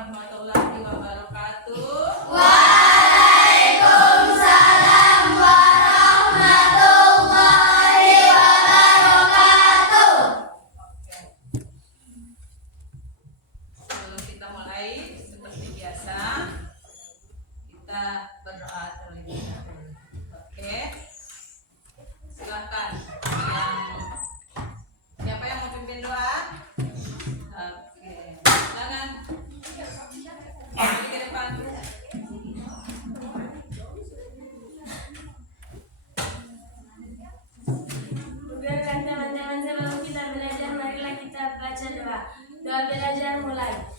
warahmatullahi wabarakatuh. Waalaikumsalam warahmatullahi wabarakatuh. Sebelum kita mulai, seperti biasa, kita berdoa terlebih dahulu. Oke, silakan. Siapa yang mau pimpin doa? Oke, silakan. Mari ke depan. Bubarkan teman-teman, sebelum kita belajar, marilah kita baca doa. Doa belajar mulai.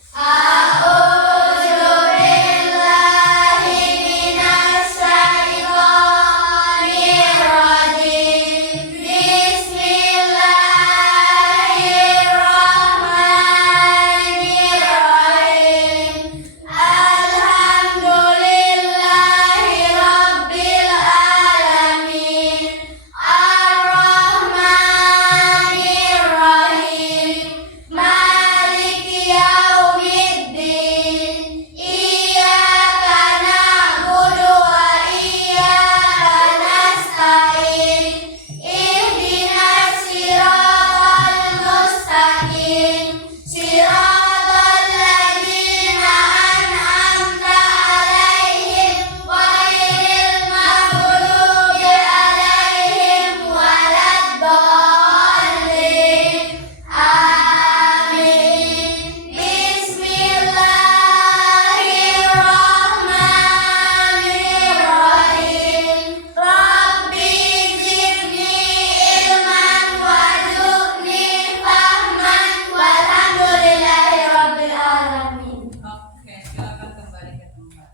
Oke, silakan kembali ke tempat.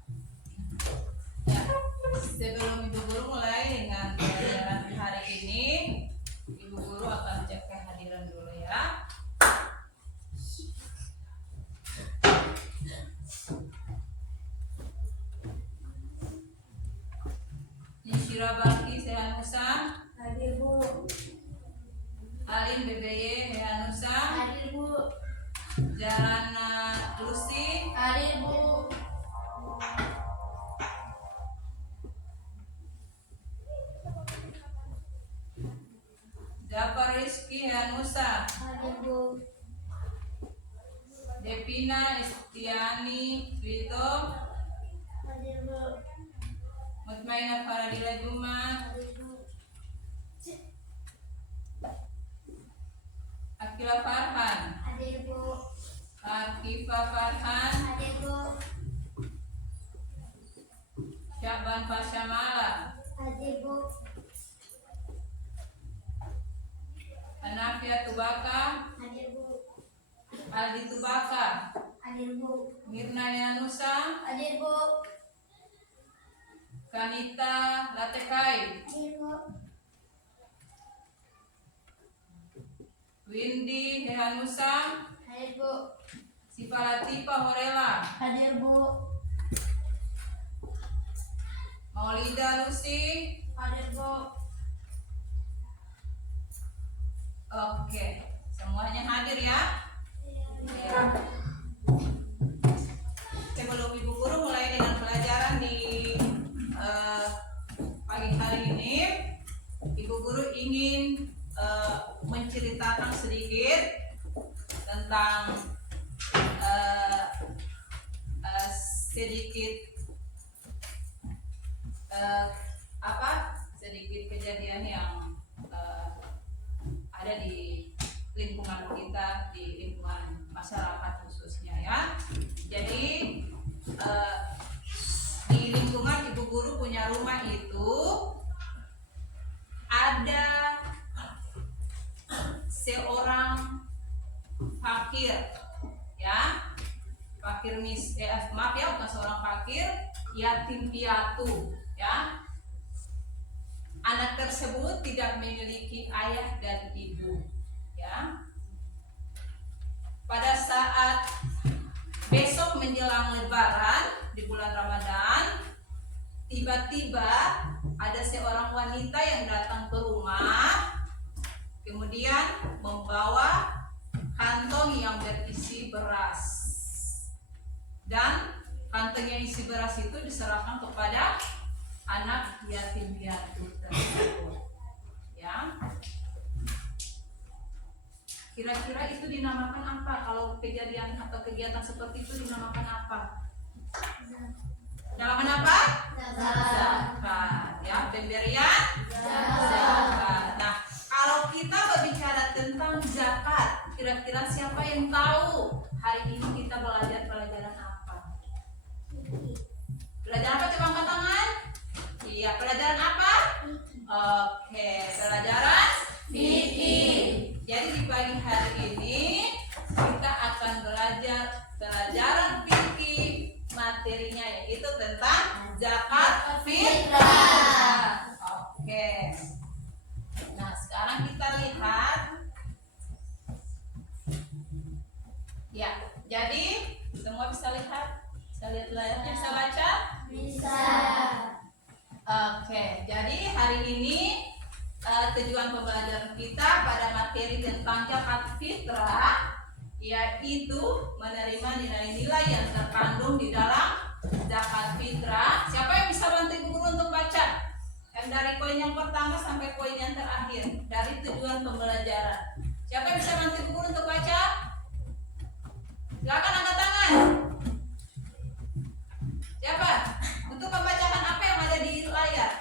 Ya, sebelum Ibu Guru mulai dengan pelajaran hari ini, Ibu Guru akan cek kehadiran dulu ya. Yusira Bakti Sehanusa, Hadir Bu. Alim BBY Hehanusa, Hadir Bu. Jarana Lucy, Hadir Bu. Jafar Rizky Hehanusa, Hadir Bu. Devina Istiani Wito, Hadir Bu. Mutmainah Faradila Juma, Hadir Bu. Akila Farhan, Hadir Bu. Akifa Farhan, Hadir Bu. Syaban Fasyamala, Hadir Bu. Anafia Tubaka, Hadir Bu. Aldi Tubaka, Hadir Bu. Mirna Yanusa, Hadir Bu. Kanita Latekai, Hadir Bu. Windy Hehanusa, Hadir Bu. Siva Latifa Horela, Hadir Bu. Maulida Lucy. Hadir Bu. Oke, semuanya hadir ya. Ya. Sebelum Ibu Guru mulai dengan pelajaran di pagi hari ini, Ibu Guru ingin menceritakan sedikit tentang sedikit kejadian yang ada di lingkungan kita, di lingkungan masyarakat khususnya ya. Jadi di lingkungan Ibu Guru punya rumah itu ada seorang fakir ya, maaf ya, bukan seorang fakir, yatim piatu ya. Anak tersebut tidak memiliki ayah dan ibu ya. Pada saat besok menjelang Lebaran di bulan Ramadan, tiba-tiba ada seorang wanita yang datang ke rumah, kemudian membawa kantong yang berisi beras. dan kantong yang isi beras itu diserahkan kepada anak yatim piatu tersebut. Ya. Kira-kira itu dinamakan apa? Kalau kejadian atau kegiatan seperti itu dinamakan apa? Dinamakan apa? Zakat. Ya, pemberian zakat. Nah, kalau kita berbicara tentang zakat, kira-kira siapa yang tahu hari ini kita belajar pelajaran apa? Pelajaran apa? Coba angkat tangan. Iya, pelajaran apa? Oke, pelajaran fikih. Jadi di pagi hari ini kita akan belajar pelajaran fikih, materinya yaitu tentang zakat fitrah. Oke. Nah, sekarang kita lihat. Ya, jadi semua bisa lihat? Bisa lihat layarnya? Bisa baca? Bisa. Oke, jadi hari ini tujuan pembelajaran kita pada materi tentang zakat fitrah yaitu menerima nilai-nilai yang terkandung di dalam zakat fitrah. Siapa yang bisa bantu Ibu Guru untuk baca? Yang dari poin yang pertama sampai poin yang terakhir dari tujuan pembelajaran. Siapa yang bisa bantu Ibu Guru untuk baca? Silakan angkat tangan. Siapa? Untuk membacakan apa yang ada di layar?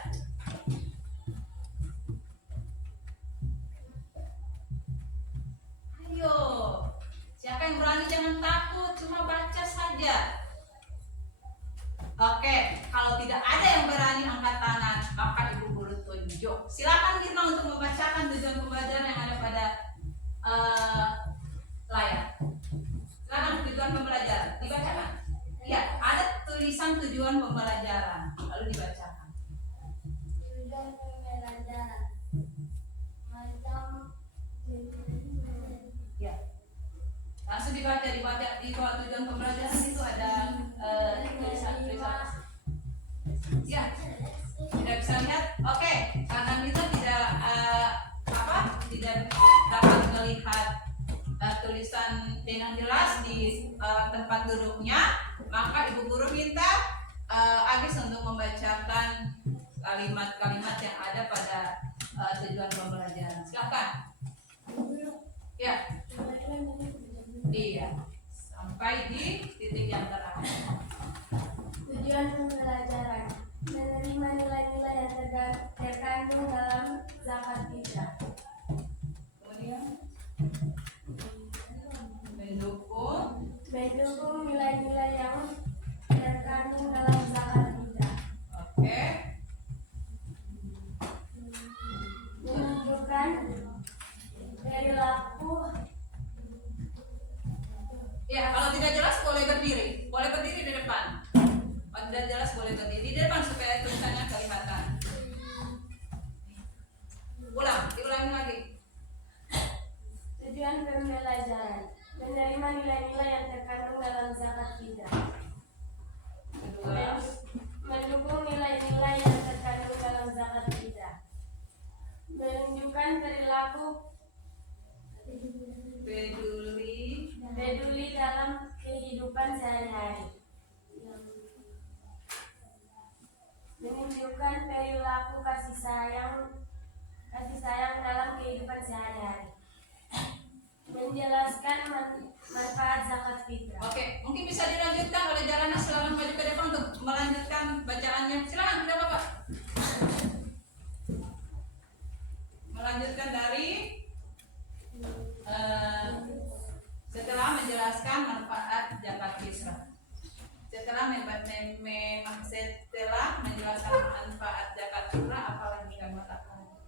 Ayo. Siapa yang berani jangan takut, cuma baca saja. Oke, kalau tidak ada yang berani angkat tangan, maka Ibu Guru tunjuk. Silakan Girma untuk membacakan tujuan pembelajaran yang ada pada layar. Silakan tujuan pembelajaran dibacakan. Ya, ada tulisan tujuan pembelajaran, lalu dibacakan. Tujuan pembelajaran macam Ya, langsung dibaca di bawah tujuan pembelajaran itu ada tulisan. Ya, tidak bisa lihat. Oke, karena kita tidak dapat melihat tulisan dengan jelas di tempat duduknya, maka Ibu Guru minta Agis untuk membacakan kalimat-kalimat yang ada pada tujuan pembelajaran. Silakan. Ya. Iya. Sampai di titik yang terakhir. Tujuan pembelajaran menerima nilai-nilai yang terkandung dalam zakat fitrah. Kemudian mendukung nilai-nilai yang terkandung dalam zakat fitrah. Oke. Menunjukkan perilaku. Ya, kalau tidak jelas boleh berdiri. Boleh berdiri di depan. Kalau tidak jelas boleh berdiri di depan supaya tulisannya kelihatan. Diulangi lagi. Tujuan pembelajaran menerima nilai-nilai yang terkandung dalam zakat fitrah. Kedua, Mendukung nilai-nilai yang terkandung dalam zakat fitrah. Menunjukkan perilaku peduli dalam kehidupan sehari-hari. Menunjukkan perilaku kasih sayang dalam kehidupan sehari-hari. Menjelaskan manfaat zakat fitrah. Oke, mungkin bisa dilanjutkan oleh Jalana. Silakan maju ke depan untuk melanjutkan bacaannya. Silakan, tidak apa-apa. Melanjutkan dari setelah menjelaskan manfaat zakat fitrah. Setelah menjelaskan manfaat zakat fitrah, apalagi kamu katakan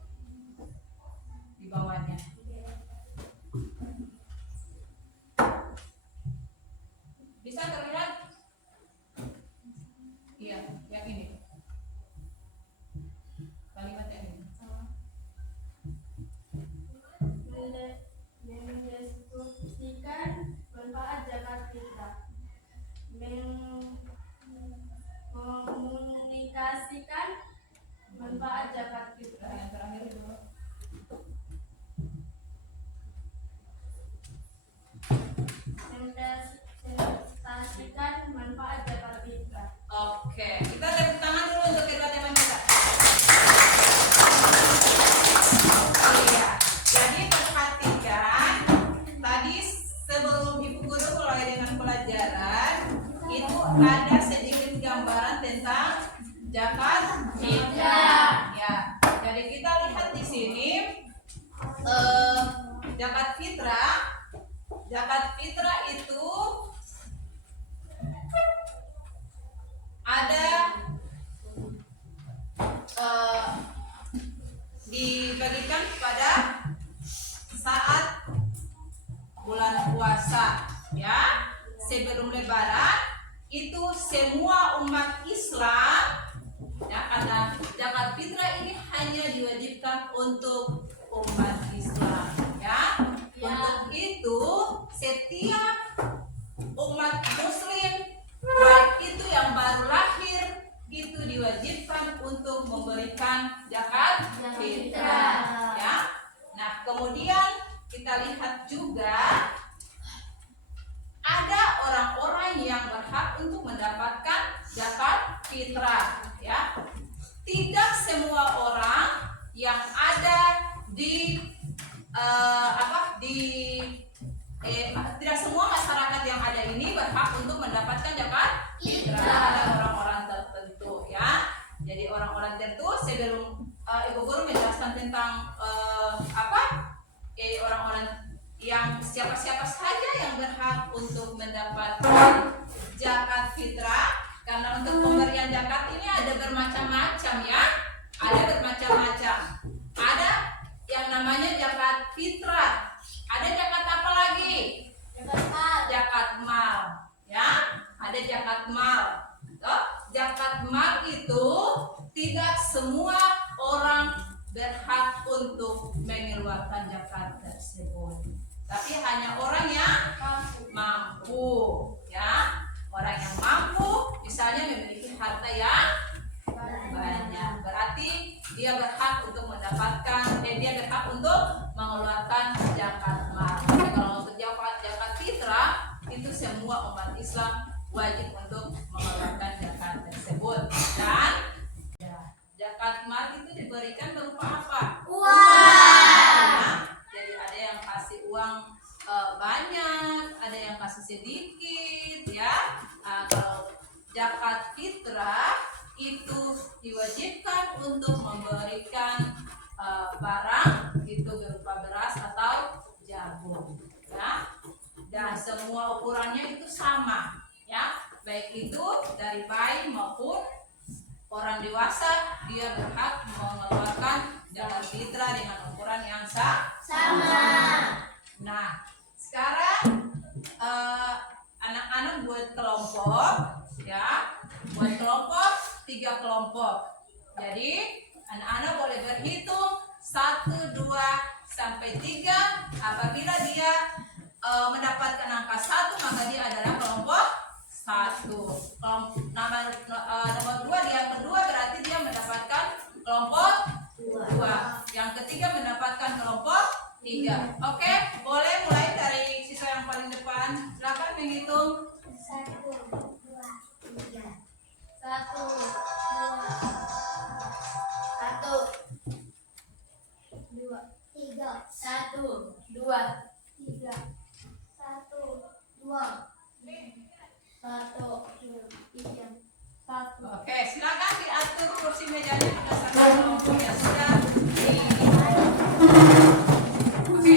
di bawahnya? Bisa terlihat? Iya, yang ini. Kalimat yang ini. Oke, kita tepuk tangan dulu untuk kedua teman kita. Iya, jadi perhatikan tadi sebelum Ibu Guru mulai dengan pelajaran itu ada sedikit gambaran tentang zakat fitrah. Ya, jadi kita lihat di sini zakat fitrah. Zakat fitrah itu ada dibagikan pada saat bulan puasa, ya, sebelum Lebaran itu semua umat Islam, ya, karena zakat fitrah ini hanya diwajibkan untuk umat Islam, ya. Untuk itu setiap umat Muslim, baik itu yang baru lahir, itu diwajibkan untuk memberikan zakat fitrah, ya. Nah, kemudian kita lihat juga ada orang-orang yang berhak untuk mendapatkan zakat fitrah, ya. Tidak semua orang yang ada di tidak semua masyarakat yang ada ini berhak untuk mendapatkan zakat fitrah. Ada orang-orang tertentu, ya. Jadi orang-orang tertentu sebelum Ibu Guru menjelaskan tentang orang-orang yang siapa-siapa saja yang berhak untuk mendapatkan zakat fitrah, karena untuk pemberian zakat ini ada bermacam-macam, ya. Ada bermacam-macam. Ada yang namanya zakat fitrah. Ada zakat apa lagi? Zakat mal, ya. Ada zakat mal. Zakat mal itu tidak semua orang berhak untuk mengeluarkan zakat tersebut, tapi hanya orang yang mampu, ya. Orang yang mampu, misalnya memiliki harta yang banyak, berarti dia berhak untuk mendapatkan, dia berhak untuk mengeluarkan zakat mal. Tapi kalau untuk zakat fitrah itu semua umat Islam wajib untuk mengeluarkan zakat tersebut. Dan zakat mal itu diberikan berupa apa? Uang. Jadi ada yang kasih uang banyak, ada yang kasih sedikit, ya. Kalau zakat fitrah itu diwajibkan untuk memberikan barang itu berupa beras atau jagung, ya. Dan semua ukurannya itu sama, ya. Baik itu dari bayi maupun orang dewasa, dia berhak mengeluarkan zakat fitrah dengan ukuran yang sama. Nah, sekarang anak-anak buat kelompok, ya. Buat kelompok 3 kelompok. Jadi anak-anak boleh berhitung 1, 2 sampai 3. Apabila dia mendapatkan angka 1, maka dia adalah kelompok 1. Nomor 2 dia yang kedua berarti dia mendapatkan kelompok 2. Yang ketiga mendapatkan kelompok 3. Oke, boleh mulai dari siswa yang paling depan. Silakan menghitung. 1, 2, 3. 1, 2, 1, 2, 3, 1, 2, 3, 1, 2, 1. Oke, silakan diatur kursi mejanya berdasarkan kelompok yang sudah Oke.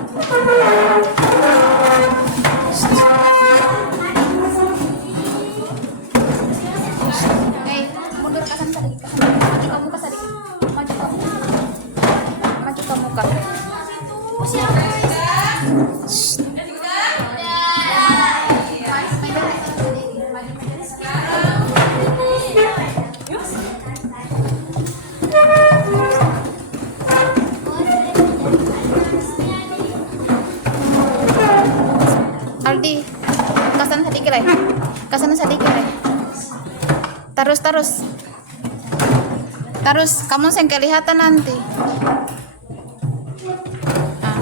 Mundur ke sana sedikit. Maju kamu ke sedikit. Maju kamu. Maju kamu ke. Aldi, ke sana sedikit lah. Ke sana sedikit lah. Terus. Terus, kamu yang kelihatan nanti. Ah,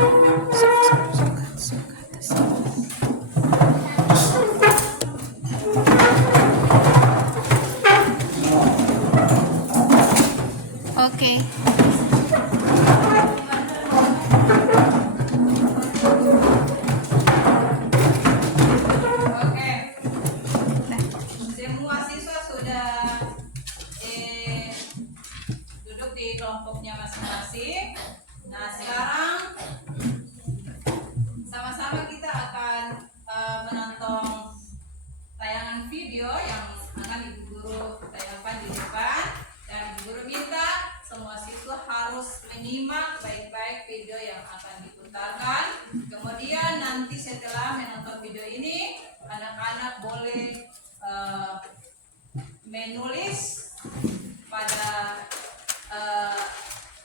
suka, atas. Oke. Oke. Semua siswa sudah duduk di kelompoknya masing-masing. Nah, sekarang sama-sama kita akan menonton tayangan video yang akan Ibu Guru tayangkan di depan, dan Ibu Guru minta semua siswa harus menyimak baik-baik video yang akan diputarkan. Kemudian nanti setelah menonton video ini, anak-anak boleh menulis pada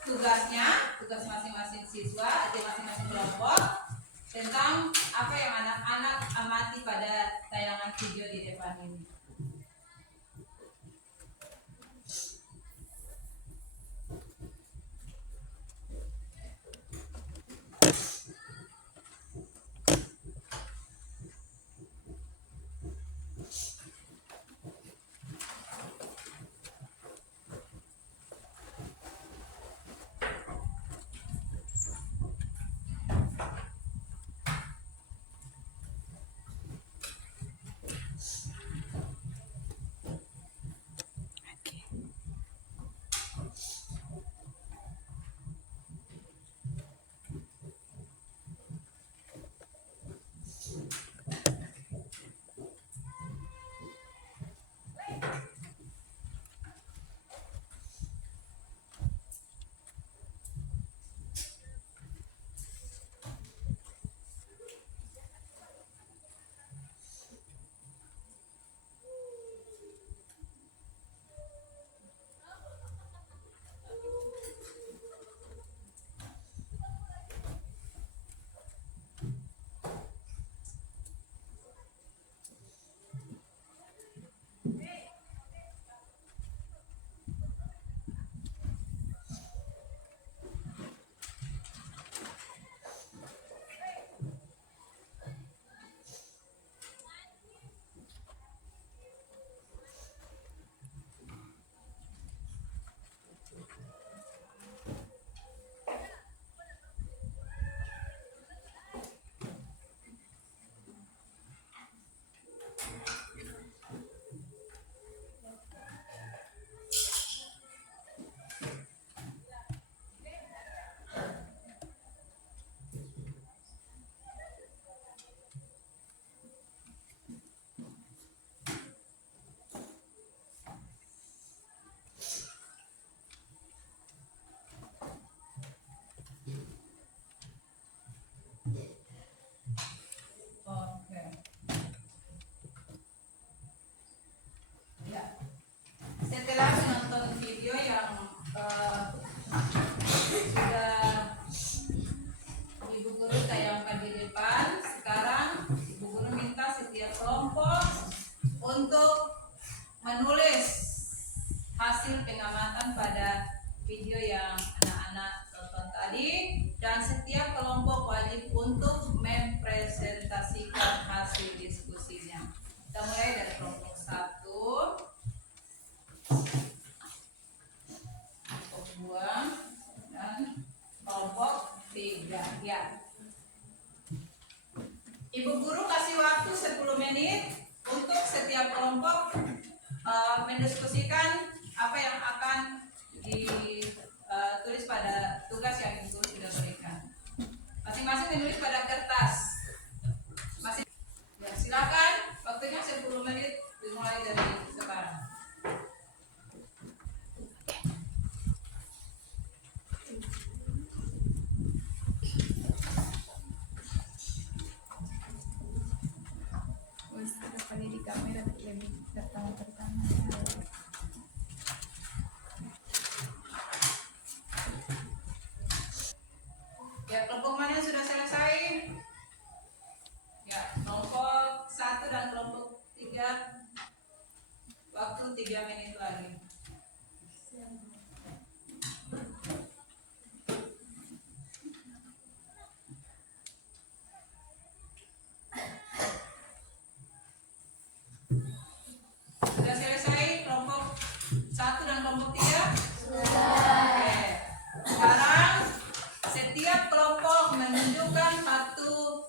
tugas masing-masing siswa di masing-masing kelompok tentang apa yang anak-anak amati pada tayangan video di depan ini. Ibu guru kasih waktu 10 menit untuk setiap kelompok mendiskusikan apa yang akan ditulis pada tugas yang ibu guru sudah berikan. Masing-masing menulis pada kertas. Masih? Ya, silakan. Waktunya 10 menit dimulai dari sekarang. Wes, kali di kamera lebih pertama-pertama. Ya, kelompok mana yang sudah selesai? Ya, kelompok 1 dan kelompok 3. Waktu 3 menit lagi. Sudah selesai kelompok 1 dan kelompok 3? Oke. Sekarang setiap kelompok menunjukkan satu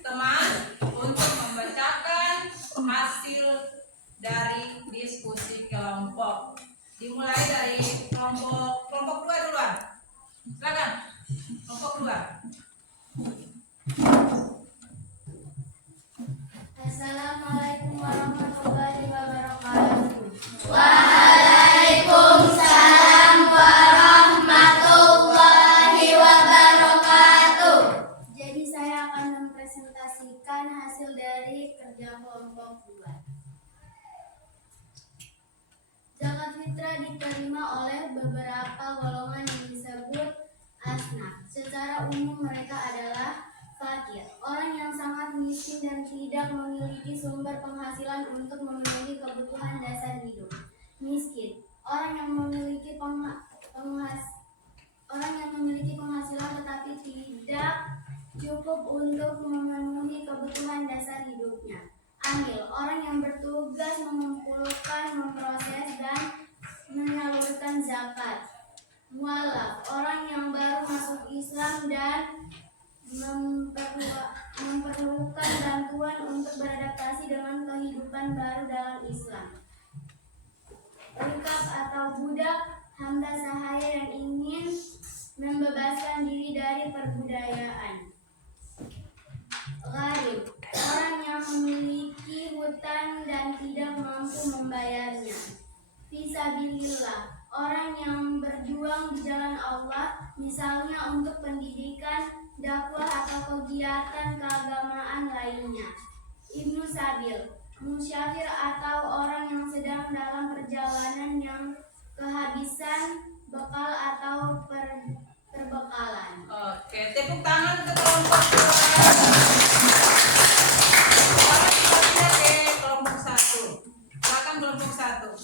teman untuk membacakan hasil dari diskusi kelompok. Dimulai dari kelompok 2 duluan. Silakan. Kelompok 2. Assalamualaikum warahmatullahi wabarakatuh. Waalaikumsalam warahmatullahi wabarakatuh. Jadi saya akan mempresentasikan hasil dari kerja kelompok 2. Zakat fitrah diterima oleh beberapa golongan yang disebut asnaf. Secara umum mereka adalah fakir, orang yang sangat miskin dan tidak memiliki sumber penghasilan untuk memenuhi kebutuhan dasar hidup. Miskin, orang yang memiliki penghasilan tetapi tidak cukup untuk memenuhi kebutuhan dasar hidupnya. Amil, orang yang bertugas mengumpulkan, memproses, dan menyalurkan zakat. Mualaf, orang yang baru masuk Islam dan memerlukan bantuan untuk beradaptasi dengan kehidupan baru dalam Islam. Rikab atau budak, hamba sahaya yang ingin membebaskan diri dari perbudayaan. Gharib, orang yang memiliki hutang dan tidak mampu membayarnya. Fisabilillah, orang yang berjuang di jalan Allah, misalnya untuk pendidikan, dakwah atau kegiatan keagamaan lainnya. Ibnu Sabil, musyafir atau orang yang sedang dalam perjalanan yang kehabisan bekal atau perbekalan. Oke, tepuk tangan untuk kelompok 2. Sekarang kita ke kelompok 1. Silakan kelompok 1.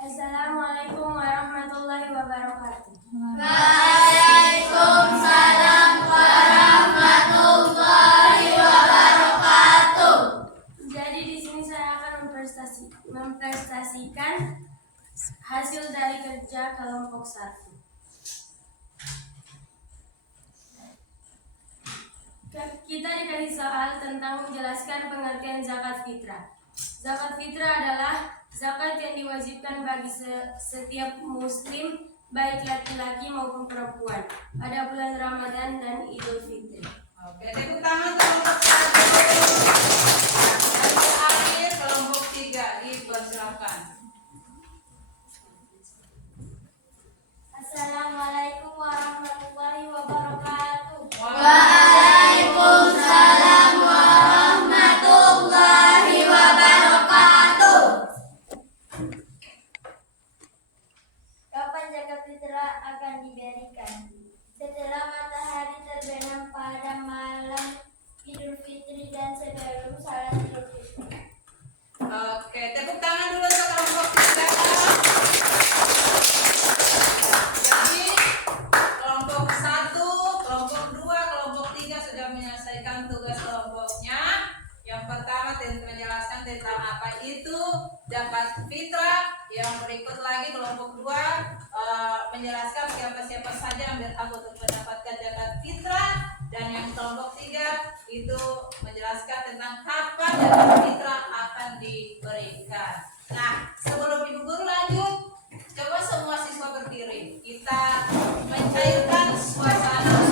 Assalamualaikum warahmatullahi wabarakatuh. Waalaikumsalam warahmatullahi wabarakatuh. Jadi di sini saya akan mempresentasikan hasil dari kerja kelompok 1. Kita dikasih soal tentang menjelaskan pengertian zakat fitrah. Zakat fitrah adalah zakat yang diwajibkan bagi setiap muslim, baik laki-laki maupun perempuan, pada bulan Ramadan dan Idul Fitri. Oke, tepuk tangan kelompok 1. Dan terakhir kelompok 3. Dipersilakan. Assalamualaikum warahmatullahi wabarakatuh. Waalaikumsalam warahmatullahi wabarakatuh. Kapan zakat fitrah akan diberikan? Setelah matahari terbenam pada malam Idul Fitri dan sebelum salat Idul Fitri. Oke, tepuk tangan dulu untuk kelompok 3. Jadi kelompok 1, kelompok 2, kelompok 3 sudah menyelesaikan tugas kelompoknya. Yang pertama menjelaskan tentang apa itu zakat fitrah. Yang berikut lagi kelompok 2 menjelaskan siapa-siapa saja yang berhak untuk mendapatkan zakat fitrah. Dan yang kelompok 3 itu menjelaskan tentang kapan zakat fitrah akan diberikan. Nah, sebelum Ibu Guru lanjut, coba semua siswa berdiri. Kita mencairkan suasana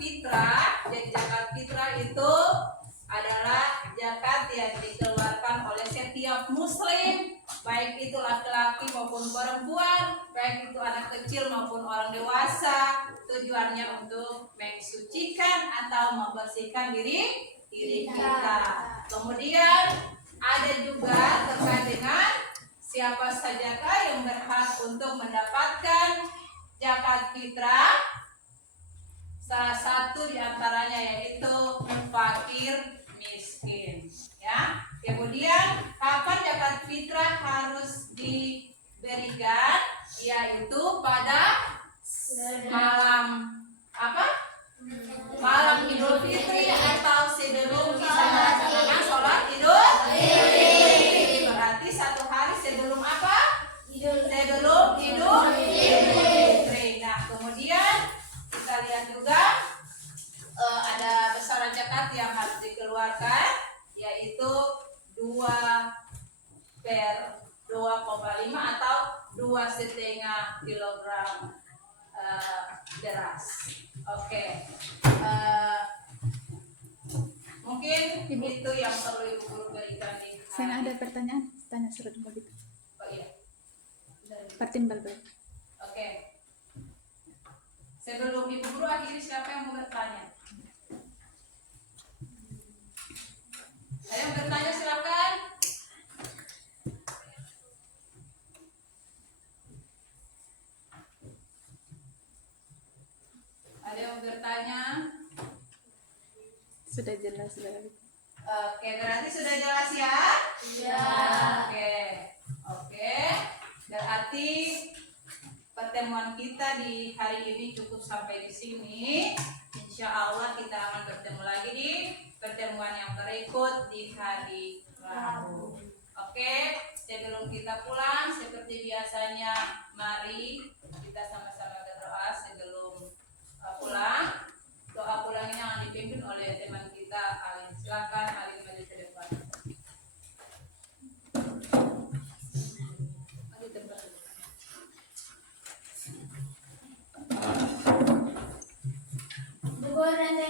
fitrah. Jadi zakat fitrah itu adalah zakat yang dikeluarkan oleh setiap muslim, baik itu laki-laki maupun perempuan, baik itu anak kecil maupun orang dewasa. Tujuannya untuk mensucikan atau membersihkan diri kita. Kemudian ada juga terkait dengan siapa sajakah yang berhak untuk mendapatkan zakat fitrah. Salah satu diantaranya yaitu fakir miskin, ya. Kemudian kapan zakat fitrah harus diberikan? Yaitu pada malam apa? Malam Idul Fitri atau sebelum kita melaksanakan sholat Idul Fitri. Berarti satu hari sebelum apa? Sebelum Idul Fitri. Nah, kemudian kita lihat juga ada besaran zakat yang harus dikeluarkan, yaitu 2/2,5 atau 2,5 kilogram beras. Oke. Mungkin itu yang perlu ibu guru berikan di Saya ada pertanyaan, tanya surat begitu. Oh iya. Pertimbal baik. Oke. Sebelum ibu guru akhiri, siapa yang mau bertanya? Ada yang bertanya, silakan. Ada yang bertanya? Sudah jelas sekali. Oke, berarti sudah jelas ya? Iya. Oke. Berarti pertemuan kita di hari ini cukup sampai di sini. Insya Allah kita akan bertemu lagi di pertemuan yang berikut di hari Rabu. Oke, sebelum kita pulang seperti biasanya, mari kita sama-sama berdoa sebelum pulang. Doa pulang ini akan dipimpin oleh teman kita Alin. Silakan Alin maju ke depan. Maju tempat. Bu Guru dan